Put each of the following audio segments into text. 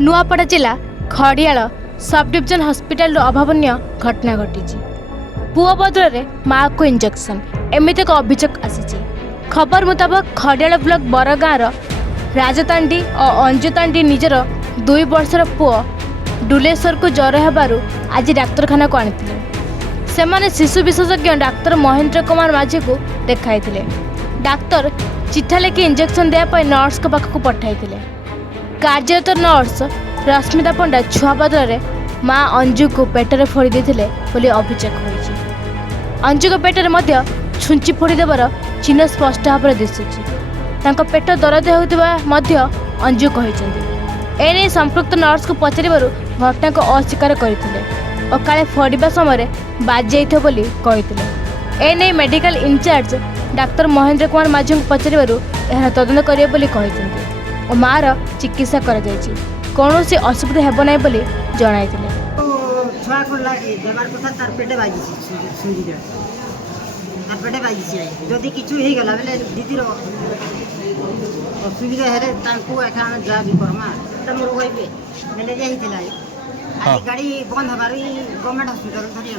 नुआपड़ा जिला Khadiyal sub division hospital अभावनीय घटना घटी पुओ बदल माँ को इंजेक्शन एमती एक अभियोग आसी खबर मुताबक खड़ियाल ब्लॉक बरगाँर राजतांडी और अंजुतांडी निजर 2 वर्षर पुओ डुलेश्वर को ज्वर होबारु आज डाक्तरखाना को आनी सेमाने शिशु विशेषज्ञ डाक्तर महेंद्र कुमार माझी को देखाई डाक्तर चिठा लेखि इंजेक्शन देवाई नर्स के पाखक पठाई कार्यरत नर्स रश्मिता पंडा छुआ बदल माँ अंजु को पेटर फोड़ी देते अभियोग होती अंजु को पेटर छुंची फोड़ी देवर चिन्ह स्पष्ट भाव में दिशुची पेट दरद होता अंजु कहते एने संपृक्त नर्स को पचार घटना को अस्वीकार करते और काले फोड़ा समय बाजी कहते एने medical in-charge doctor Mahendra Kumar Majhi को पचार यह तदंत करेंगे और मार चिकित्सा कौन से असुविधा हेब ना जन पेटे बाजी जदि किचु हो गला बेले दीदी असुविधा है जा भी करमा मोर कहबे बेले जाइला आज गाड़ी बंद हबार गवर्नमेंट हॉस्पिटल धरी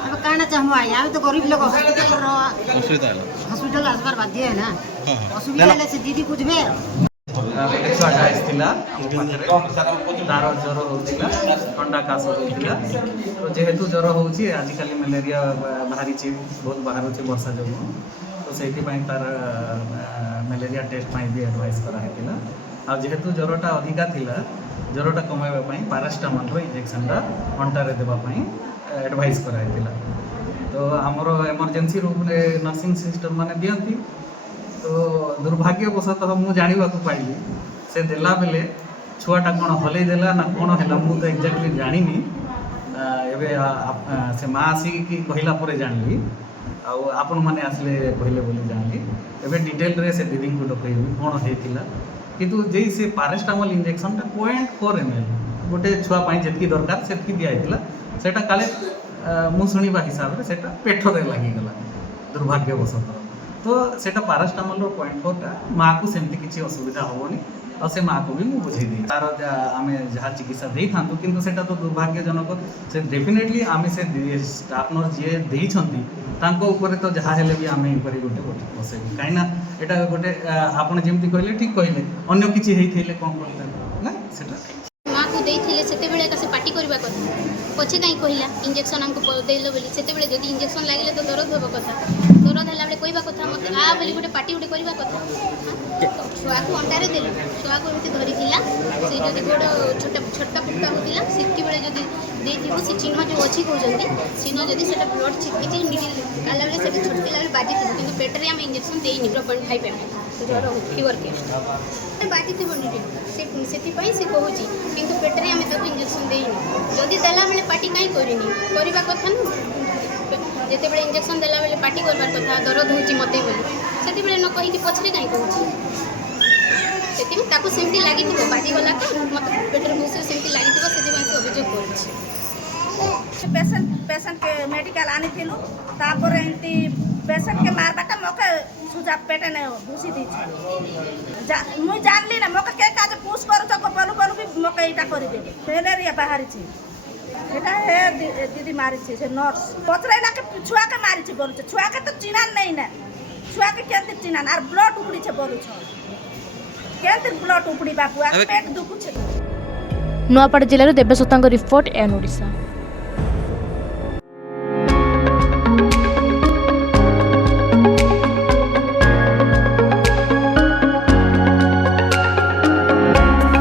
अब काना चाहूँ आया तो गरीब लोग हॉस्पिटल आसबार बाध्य है ना असुविधा से दीदी बुझे तार ज्वर होता ठंडा काश होता तो जेहेतु ज्वर होजिकल मलेरिया बाहरी बहुत बाहर वर्षा जो तो से तार मलेरिया टेस्ट भी एडवाइस कराइला आ जेहेतु ज्वरटा अधिका थिला ज्वरटा कमाइवाई पारास्टामोल इंजेक्शनटा अंटारे देवाई एडवाइस कराइला तो आमर एमरजेंसी रूम रे नर्सिंग सिस्टम माने दियंती तो दुर्भाग्यवशतः मुझे जानवा पाइली से देला बेले छुआटा कौन हल देला ना कौन है मुझे तो एक्जाक्टली जानी से माँ आसिक कहला जानली आपण मैंने आसले कहले बोली जानली एवं डिटेल रे से दीदी को डकैबी कौन होता किंतु जे से पारास्टामोल इंजेक्शनटा 0.4 ml गोटे छुआपाई जी दरकार से दिखाई सेटा काले मु शुणा हिसाब से पेटरे लगिगला दुर्भाग्यवशतः तो सेटा पारास्टामोल 0.4टा माँ को सेमती किसी असुविधा हेनी और से माँ को भी मुझे बुझे तार आम जहाँ चिकित्सा दे था किंतु सेटा तो दुर्भाग्यजनक से डेफिनेटली आम से स्टाफ नर्स जी देती तो जहाँ हेल्ले भी आम गोटे बसैबू कहीं यहाँ गोटे आपड़ जमी कहले ठीक कहले अन्य किसी होते कौन करते ना माँ को देते से पार्टी करवा कथा पछे कहीं कहला इंजेक्शन आमको देल बोली से जब इंजेक्शन लगे तो दरद हम कथा दरद है बेले कहवा कथा मत आ बोली गोटे पार्टी गोटे करवा कथा छुआ को अंटारे देल छुआ को एमती धरी से जब गोड़ छोटा छोटा फुटका होता से बेले जब देथिबु से चिन्ह जो अच्छी कहते चिन्ह जब से ब्लड छिटकी निडिल काला बेले से छोटकेला बेले बाजी कि पेटरे आम इंजेक्शन देनी 0.5 ml ज्वर फीवर के बाजी थी निडिल से कहूँ कि पेटरे आम तक इंजेक्शन देनी जदि देला बेले पार्टी कहीं करनी करवा कथा न जिते बड़े इंजेक्शन देला बेले पार्टी करवार कथा दरद होची मते बोली से न कहीं पछरे कहीं कहूँ सेमती लगी बाजी गला मत पेटर भूसी सेमती लगी से अभियोग कर पेसेंट के मेडिकल आनी थिलु तापर एंती पेसेंट के मारबाटा मके सुजा पेटे ने भूसी दी मुई जानली ना मके के काज पुश करू तो बोलू बोलू भी मके इटा करि दे मलेरिया बाहरी छी एटा हे दीदी मारी छी से नर्स पचराई ना के छुआ के मारी छी बोलू छुआ के तो चिनान नहीं ना छुआ के केंति चिनान आर ब्लड उपड़ी छे बोलू छ केंति ब्लड उपड़ी बापू पेट दुखु छे नुआपड़ा जिले देवेश रिपोर्ट एन ओडिशा।